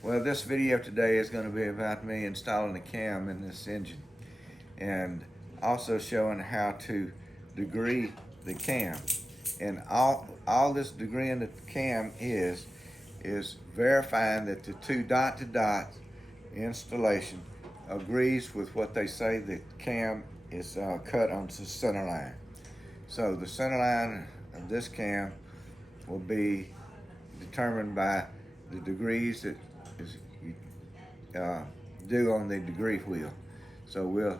Well, this video today is going to be about me installing a cam in this engine and also showing how to degree the cam. And all this degreeing the cam is verifying that the two dot-to-dot installation agrees with what they say the cam is cut on the center line. So the center line of this cam will be determined by the degrees that is do on the degree wheel. So we'll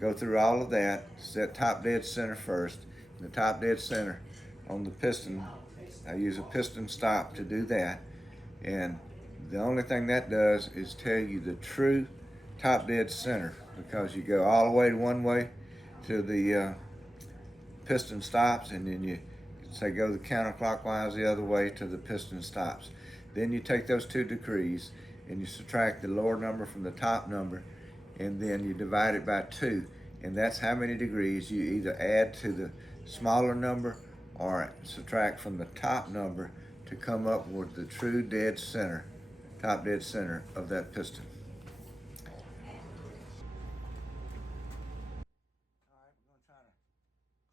go through all of that, set top dead center first. The top dead center on the piston, I use a piston stop to do that. And the only thing that does is tell you the true top dead center, because you go all the way to one way to the piston stops, and then you say go the counterclockwise the other way to the piston stops. Then you take those two degrees and you subtract the lower number from the top number, and then you divide it by 2, and that's how many degrees you either add to the smaller number or subtract from the top number to come up with the true dead center, top dead center of that piston. All right, we're going to try to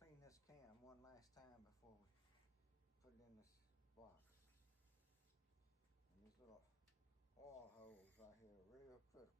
clean this cam one last time before we put it in this block. And these little oil holes right here are real critical.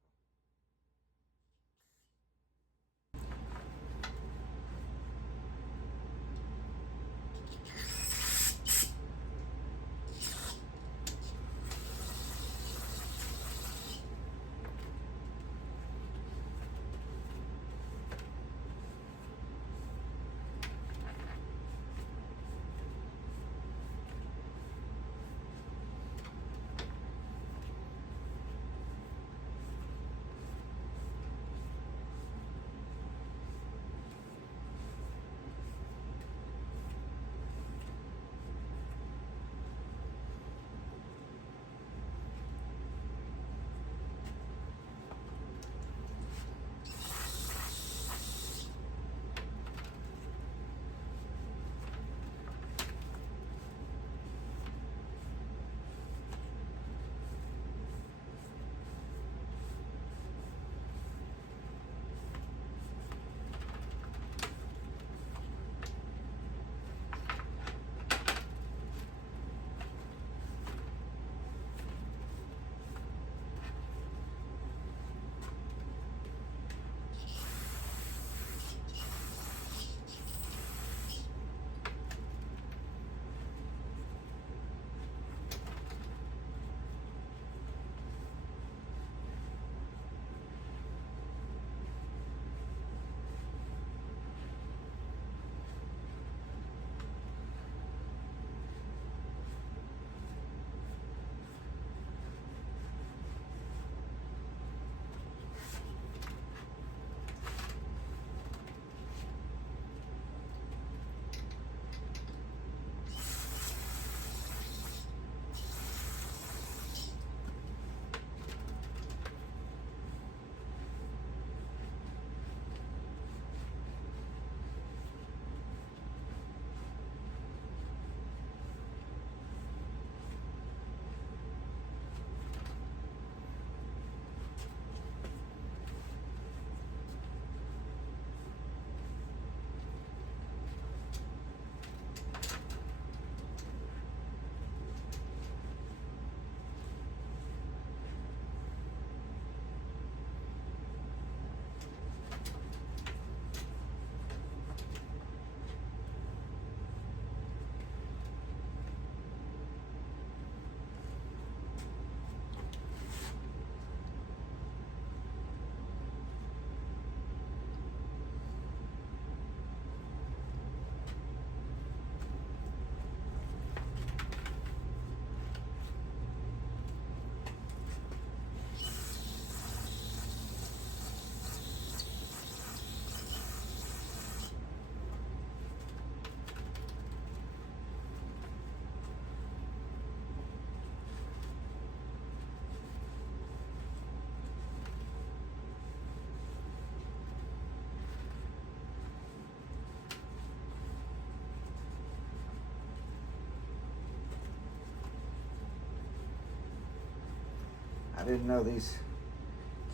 I didn't know these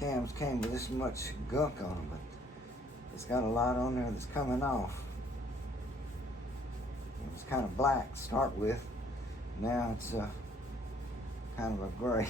cams came with this much gunk on them, but it's got a lot on there that's coming off. It was kind of black to start with. Now it's kind of a gray.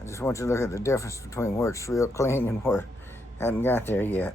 I just want you to look at the difference between where it's real clean and where it hadn't got there yet.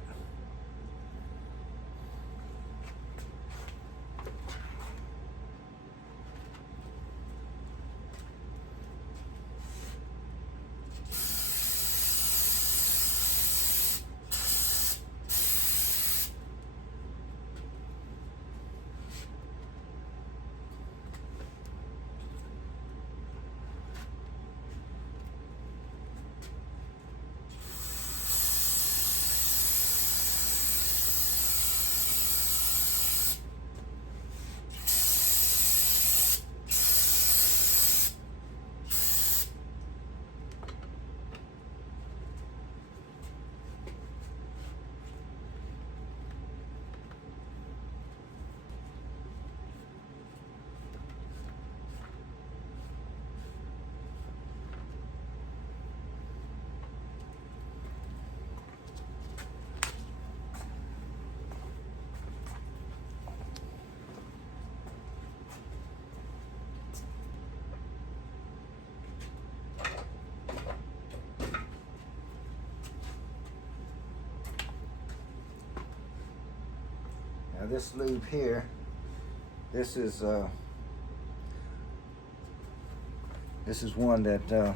Now this lube here, this is This is one that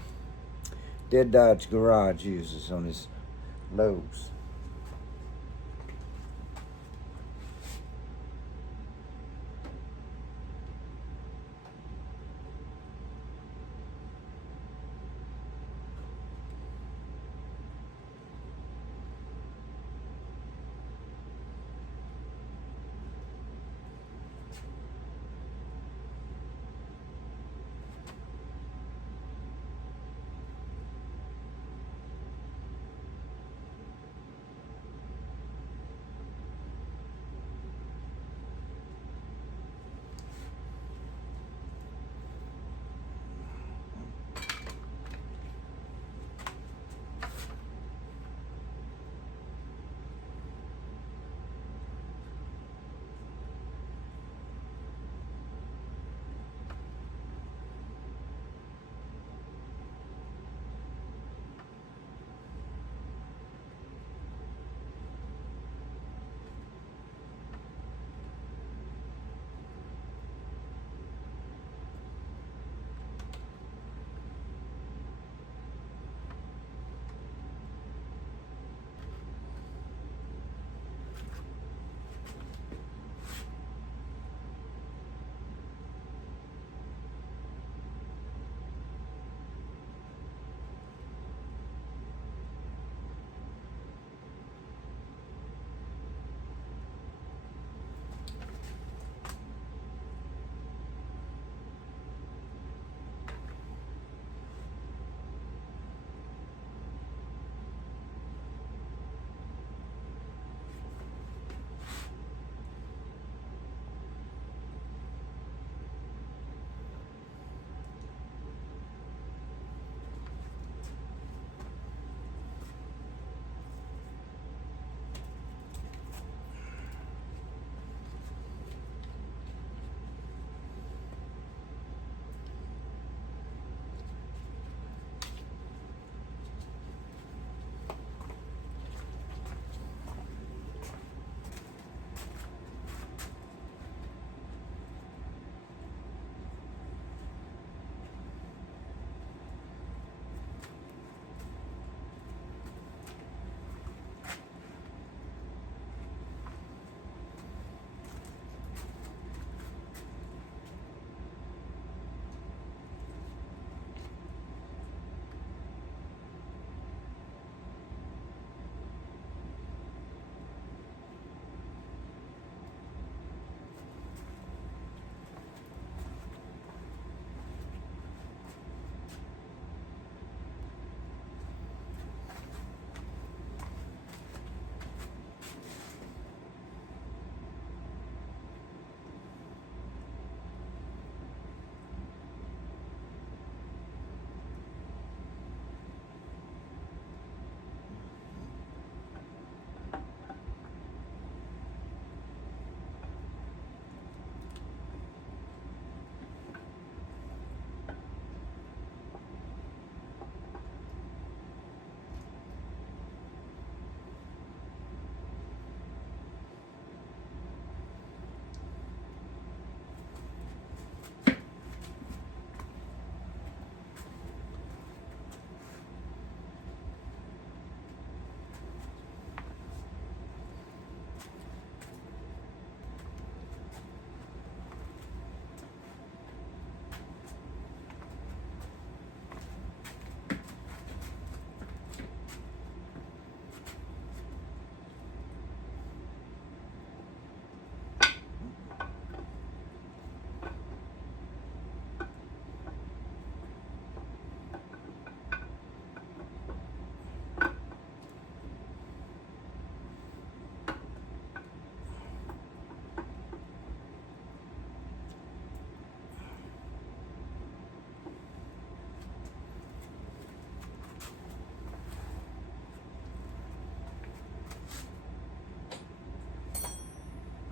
Dead Dodge Garage uses on his loads.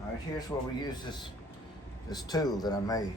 All right, here's where we use this tool that I made.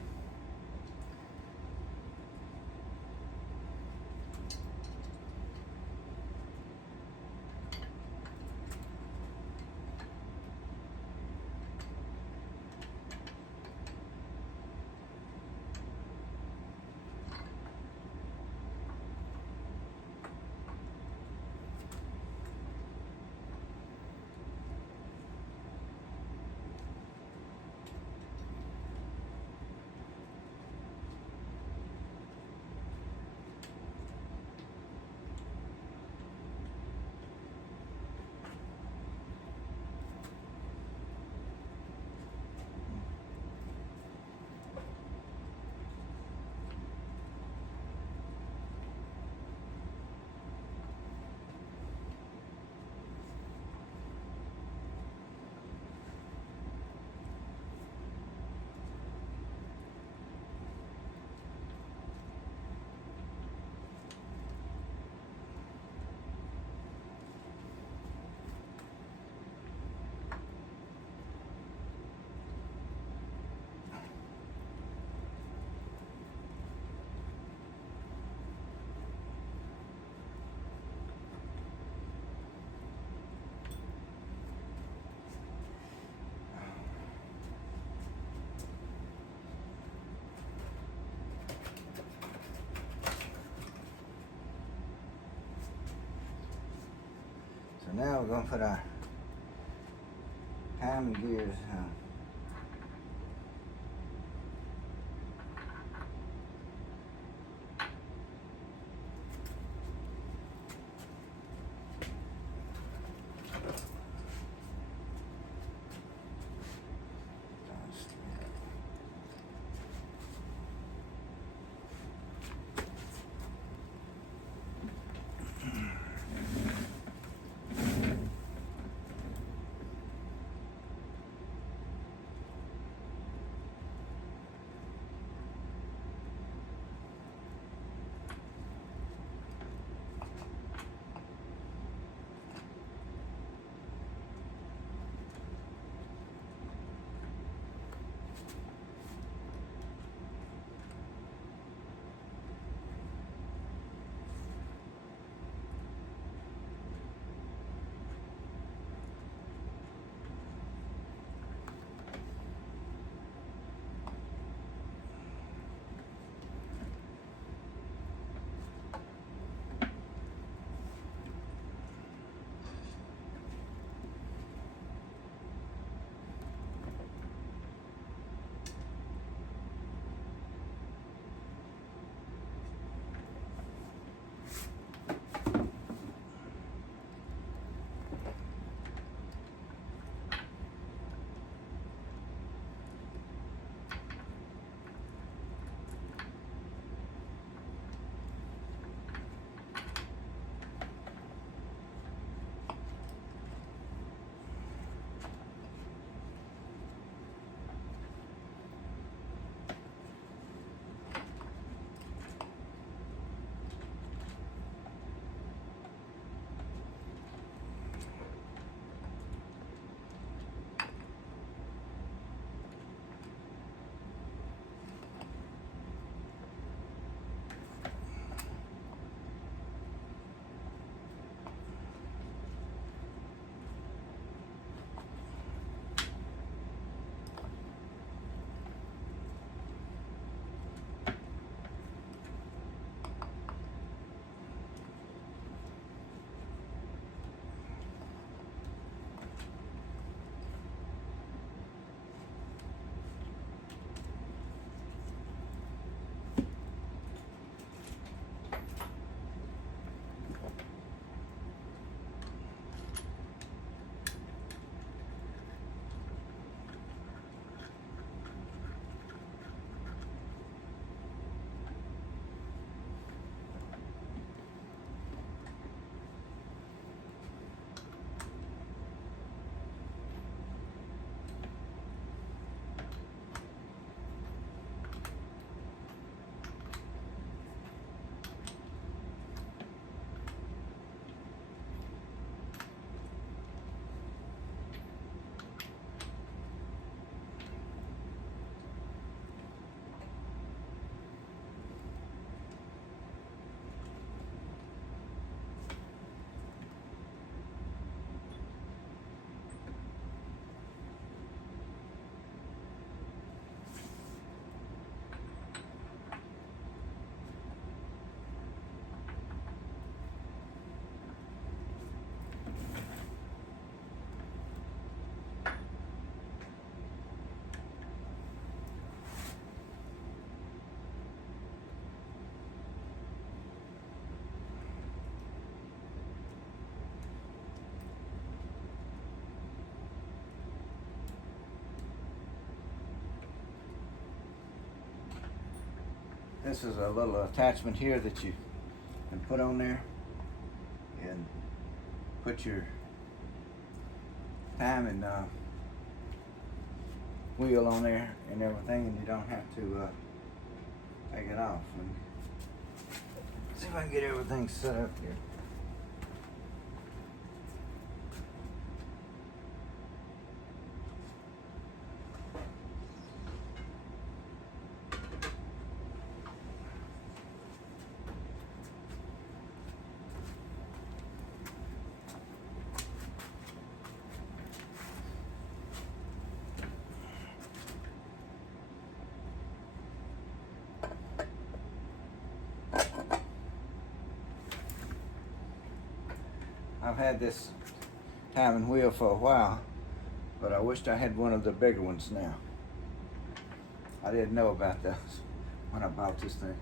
now we're gonna put our timing gears on. This is a little attachment here that you can put on there and put your timing wheel on there and everything, and you don't have to take it off. Let's see if I can get everything set up here. I've had this timing wheel for a while, but I wished I had one of the bigger ones now. I didn't know about those when I bought this thing.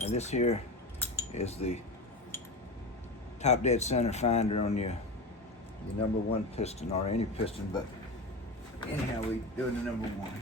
Now this here is the top dead center finder on your number one piston, or any piston, but anyhow we doing the number one.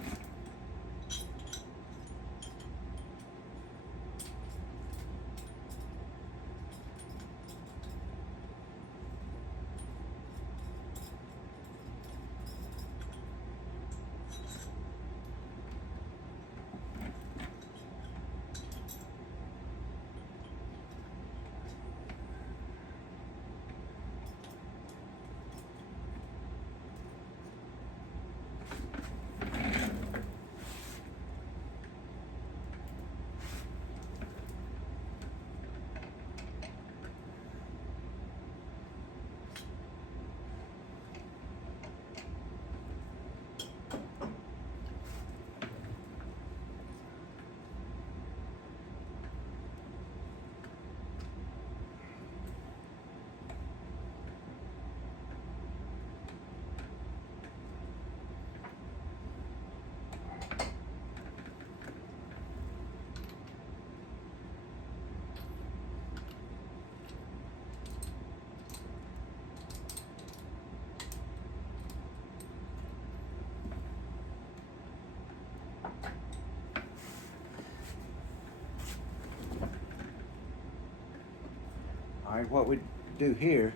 All right, what we do here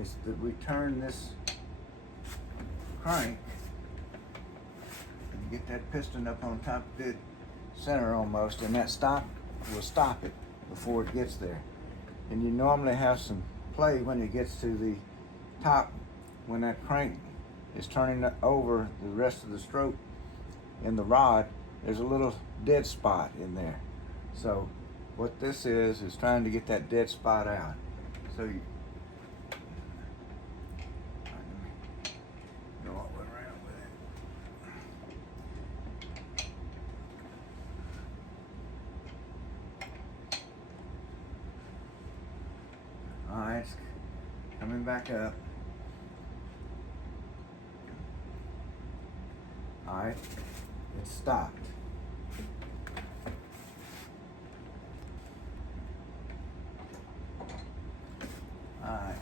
is that we turn this crank and get that piston up on top of the center almost, and that stop will stop it before it gets there. And you normally have some play when it gets to the top, when that crank is turning over the rest of the stroke in the rod. There's a little dead spot in there. So what this is trying to get that dead spot out. So you go all the way around with it. All right, it's coming back up. All right, it's stopped. All right.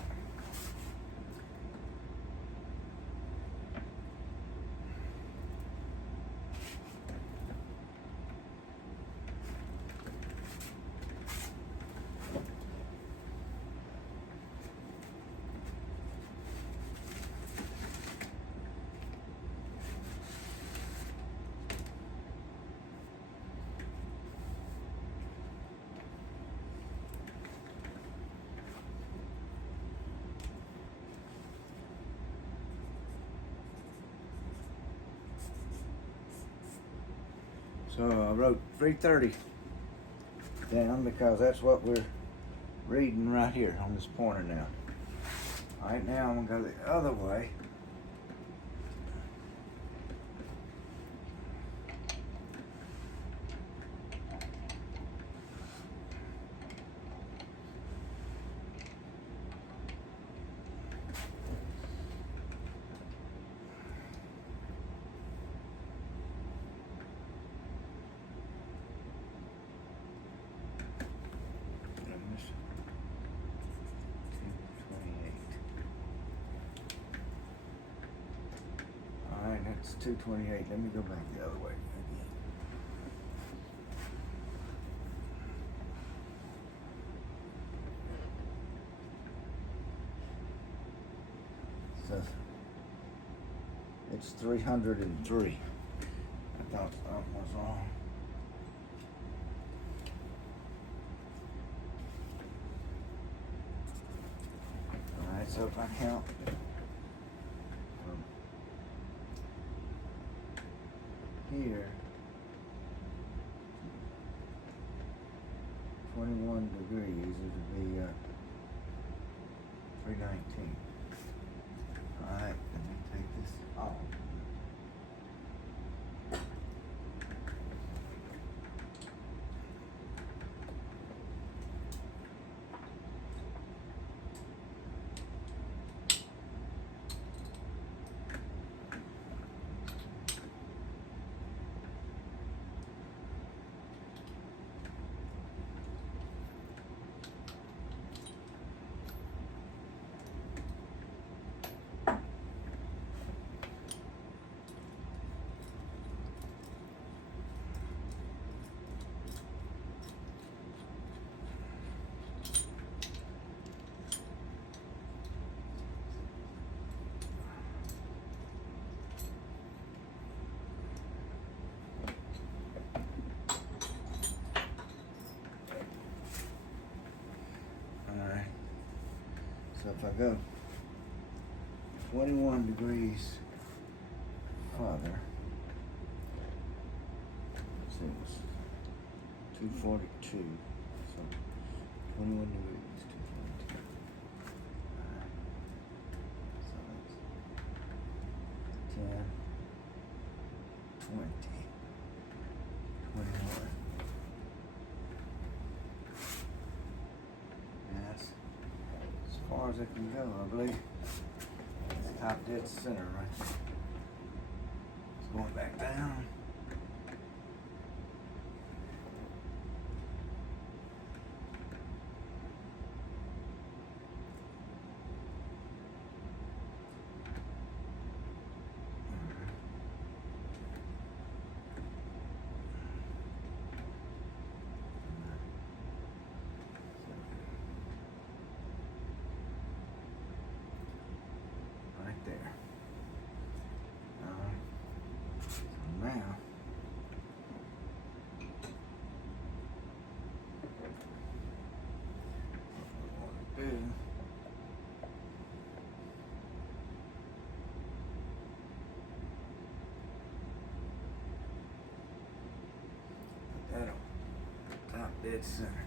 So I wrote 330 down because that's what we're reading right here on this pointer now. All right, now I'm gonna go the other way. It's 228. Let me go back the other way again. So It's 303. I thought something was wrong. Alright, so if I count from here, 21 degrees, it'll be 319. Alright, let me take this off. Alright, so if I go 21 degrees farther, let's see, it was 242, so 21 degrees, 242. Alright, so that's 10, 20, 21. That's as far as it can go, I believe. It's top dead center right there. It's going back down. Right there. So now, what we want to do, put that on top dead center.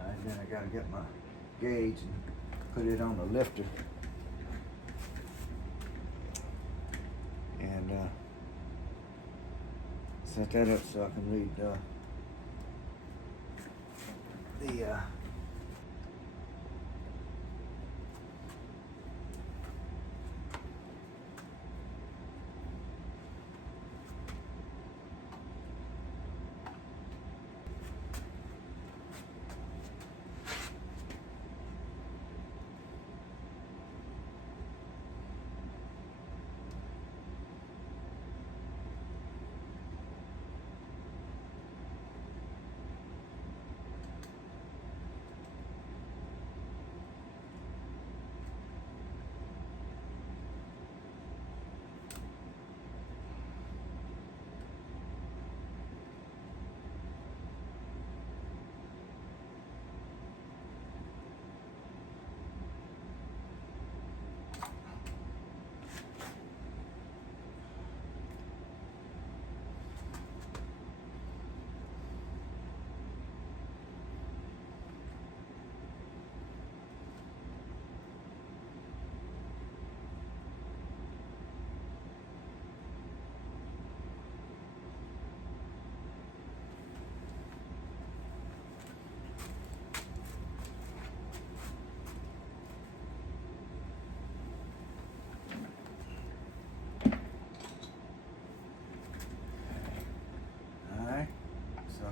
Alright, then I gotta get my gauge and put it on the lifter. And set that up so I can read the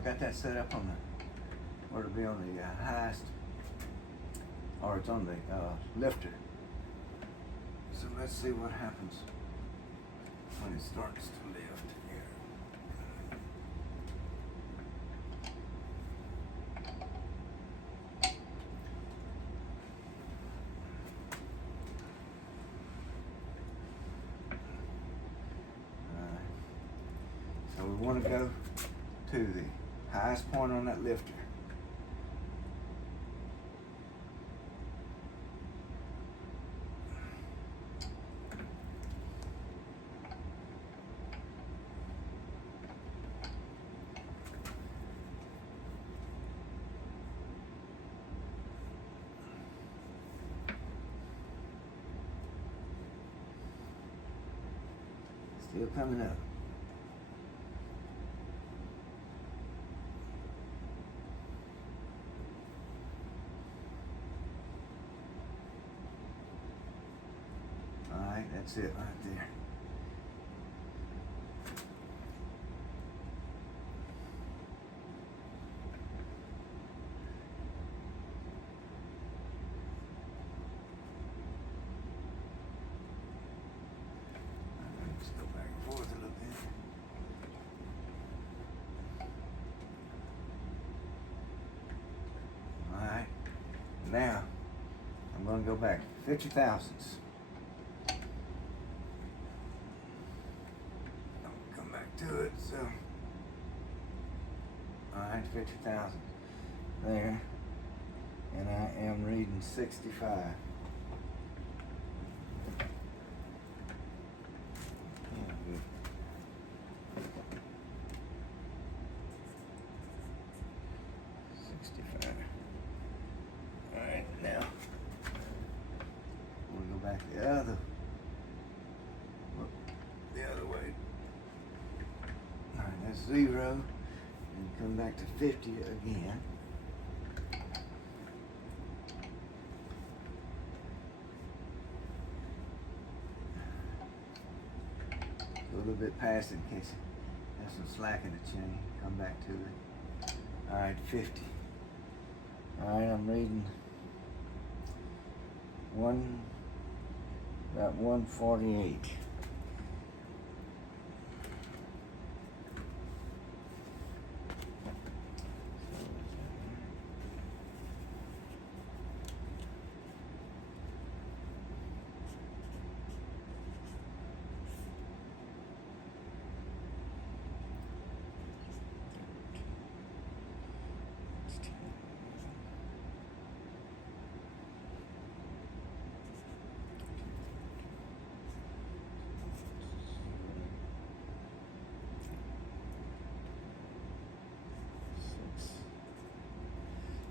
got that set up on the, or to be on the highest, or it's on the lifter. So let's see what happens when it starts to lift here. want to go to the highest point on that lifter. Still coming up. Alright, that's it right there. Let's go back and forth a little bit. Alright, now I'm going to go back 50 thousandths. Come back to it, so. Alright, 50,000 there. And I am reading 65. Yeah, good. 65. Alright, now we'll go back the other way. Alright, that's 0. And come back to 50 again. Go a little bit past it in case there's some slack in the chain. Come back to it. Alright, 50. Alright, I'm reading about 148.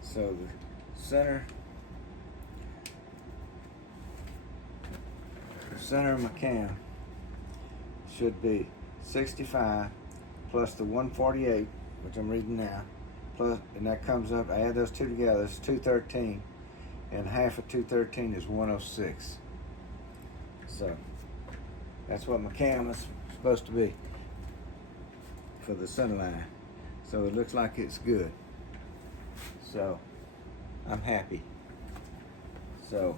So the center of my cam should be 65 plus the 148, which I'm reading now, plus, and that comes up, I add those two together, it's 213, and half of 213 is 106. So that's what my cam is supposed to be for the center line. So it looks like it's good. So I'm happy. So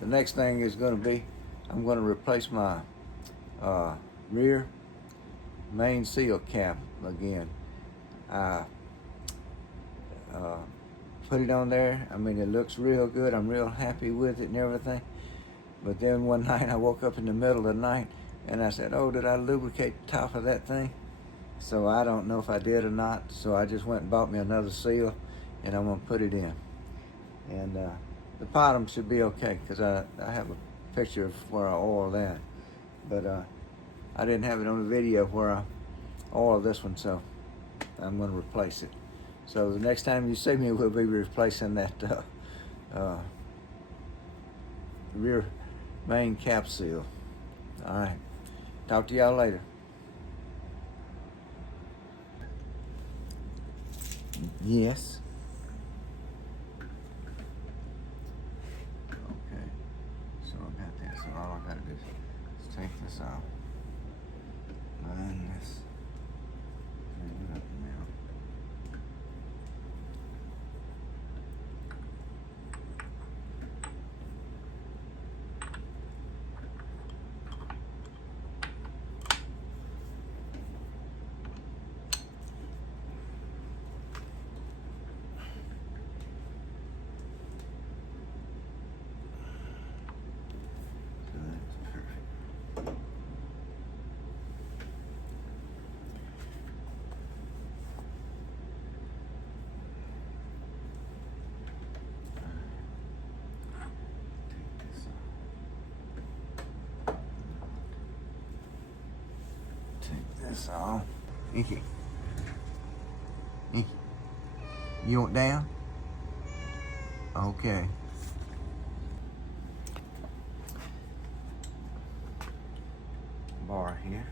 the next thing is going to be, I'm going to replace my rear main seal cap again. I put it on there. I mean, it looks real good. I'm real happy with it and everything. But then one night I woke up in the middle of the night and I said, oh, did I lubricate the top of that thing? So I don't know if I did or not. So I just went and bought me another seal and I'm gonna put it in. And the bottom should be okay because I have a picture of where I oiled that. But I didn't have it on the video where I oiled this one, so I'm gonna replace it. So the next time you see me, we'll be replacing that rear main cap seal. All right, talk to y'all later. Yes. Okay. So I got that. So all I gotta do is take this off. Line this. Bring it up now. That's all. Inky. Inky. You want down? Okay. Bar here.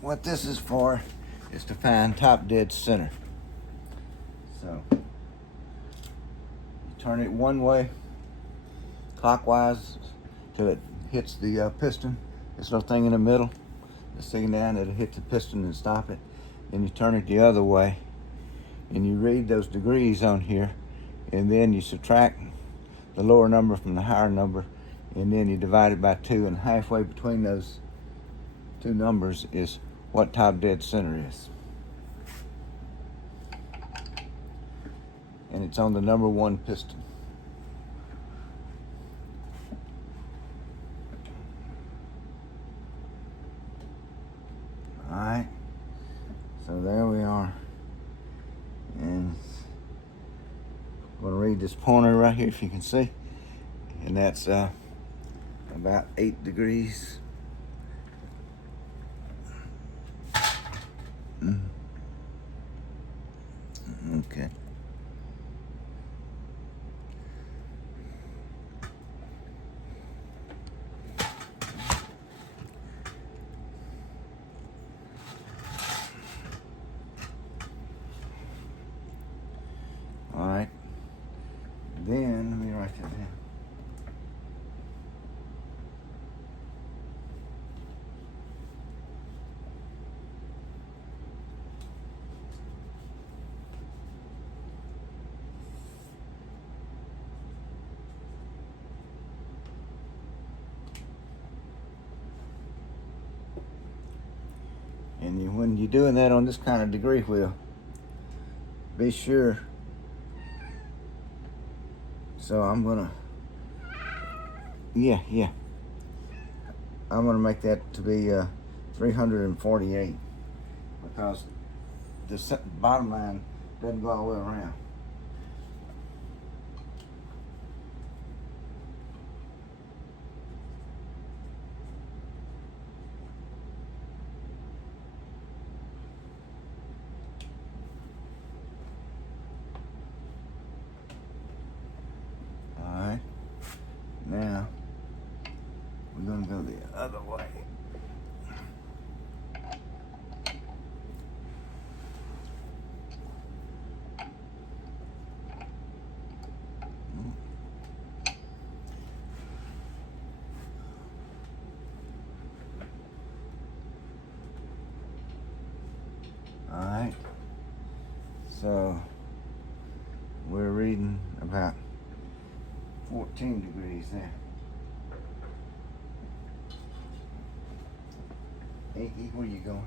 What this is for is to find top dead center. So you turn it one way clockwise till it hits the piston. This little thing in the middle, this thing down, it'll hit the piston and stop it. Then you turn it the other way and you read those degrees on here, and then you subtract the lower number from the higher number, and then you divide it by 2, and halfway between those two numbers is what top dead center is. And it's on the number 1 piston. All right, so there we are. And I'm gonna read this pointer right here if you can see. And that's about 8 degrees. Okay. All right. Then let me write that down. And when you're doing that on this kind of degree wheel, be sure. So I'm gonna, I'm gonna make that to be 348 because the bottom line doesn't go all the way around. Now, we're going to go the other way. All right. So, we're reading about 14 degrees there. Inky, where you going?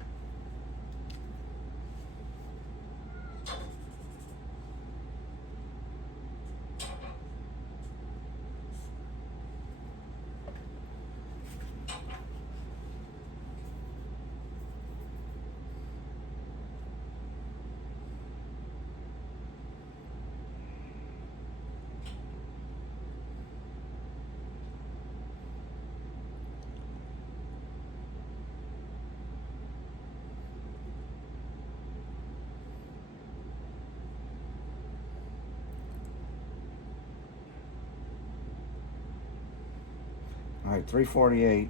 All right, 348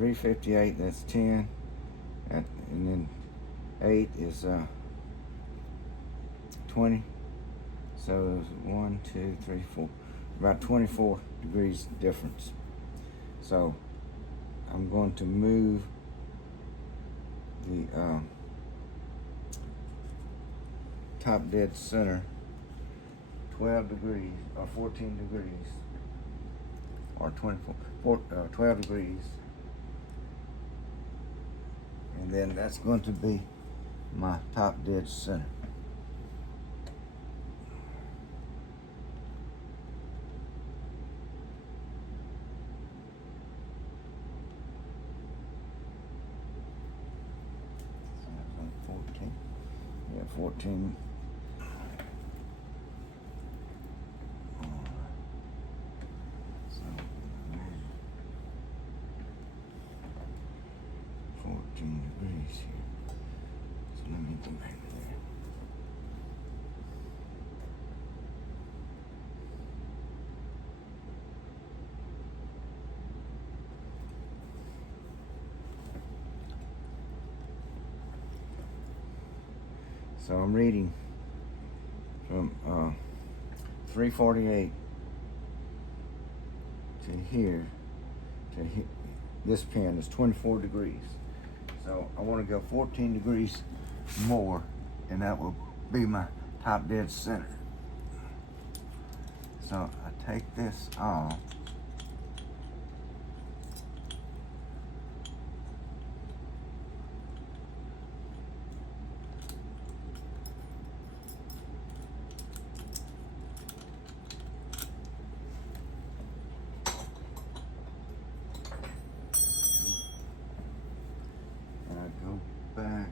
358, that's 10. And then 8 is 20. So it's 1, 2, 3, 4. About 24 degrees difference. So I'm going to move the top dead center 12 degrees or 14 degrees or 12 degrees, and then that's going to be my top dead center. So that's on 14. Yeah, 14. So 14 degrees here. So let me go back there. So I'm reading from 348 to here to here. This pen is 24 degrees. So I want to go 14 degrees more, and that will be my top dead center. So I take this off. Back.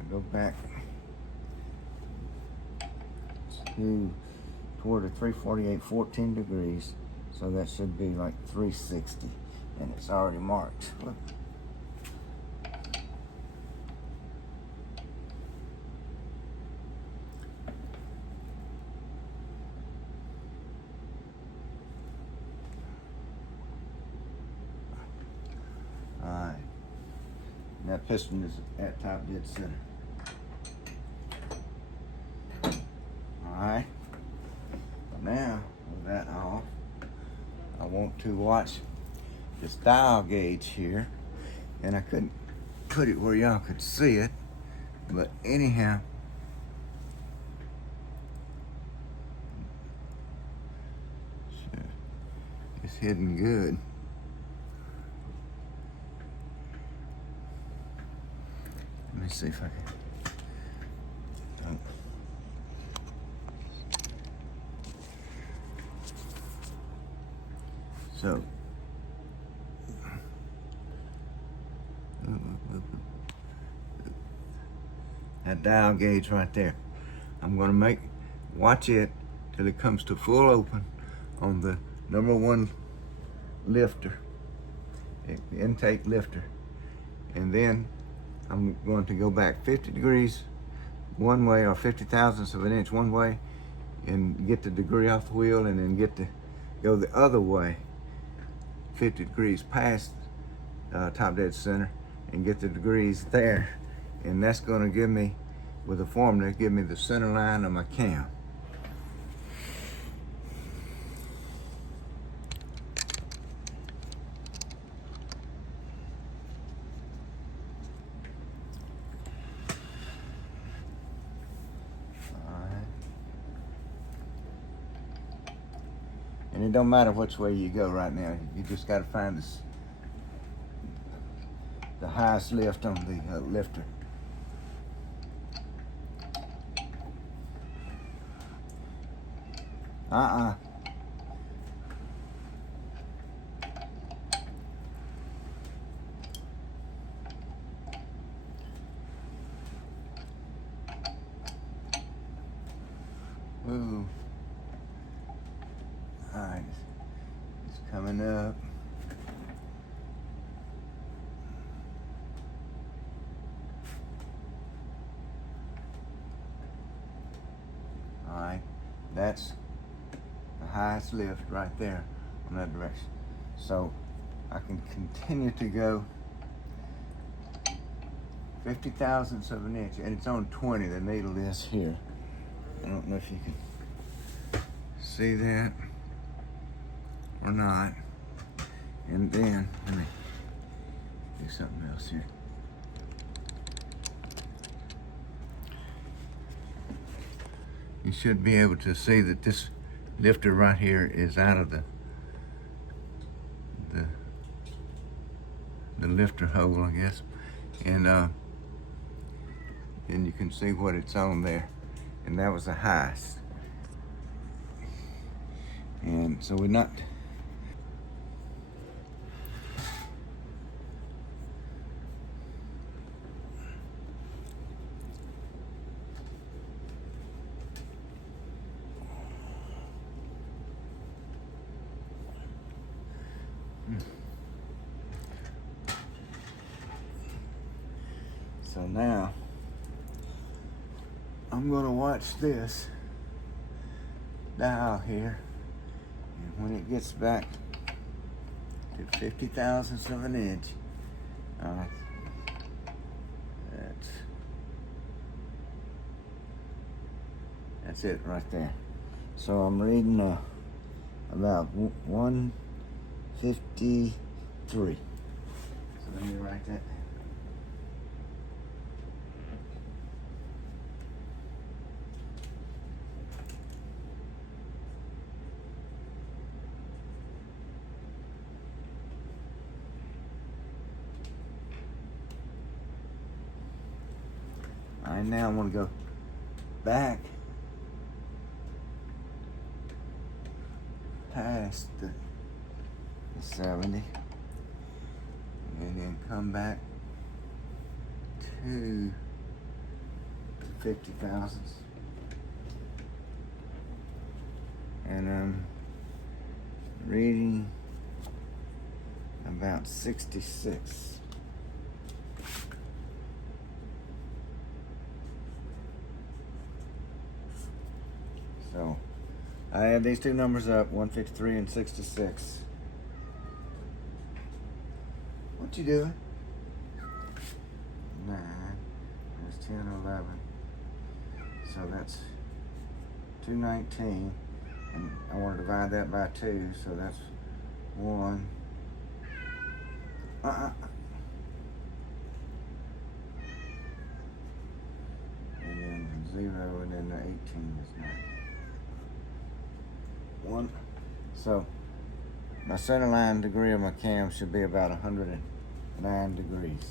I go back to toward the 348, 14 degrees, so that should be like 360, and it's already marked. Look. Alright, that piston is at top dead center. Alright, now with that off, I want to watch this dial gauge here, and I couldn't put it where y'all could see it, but anyhow, it's hidden good. Let me see if I can. Oh. So, that dial gauge right there, I'm gonna watch it till it comes to full open on the #1 lifter, the intake lifter, and then I'm going to go back 50 degrees one way, or 50 thousandths of an inch one way, and get the degree off the wheel, and then go the other way 50 degrees past top dead center, and get the degrees there, and that's going to give me, with the formula, give me the center line of my cam. And it don't matter which way you go right now. You just got to find the highest lift on the lifter. Ooh. Alright, it's coming up. Alright, that's the highest lift right there on that direction. So I can continue to go 50 thousandths of an inch, and it's on 20, the needle is here. I don't know if you can see that or not. And then, let me do something else here. You should be able to see that this lifter right here is out of the lifter hole, I guess. And you can see what it's on there. And that was the highest. And so we're not, so now I'm gonna watch this dial here, and when it gets back to 50 thousandths of an inch, that's it right there. So I'm reading about 153. So let me write that down. All right, now I'm gonna go back past the 70 and then come back to 50 thousandths, and I'm reading about 66. So I add these two numbers up, 153 and 66. What you doing? 9, that's 10, 11. So that's 219. And I want to divide that by 2, so that's 1. And then 0, and then the 18 is 9. 1. So my center line degree of my cam should be about 109 degrees.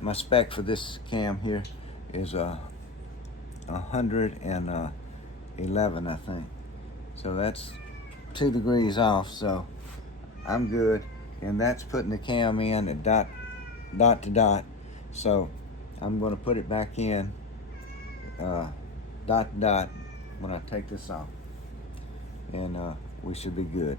My spec for this cam here is 111, I think. So that's 2 degrees off, so I'm good. And that's putting the cam in at dot to dot. So I'm going to put it back in dot to dot when I take this off, and we should be good.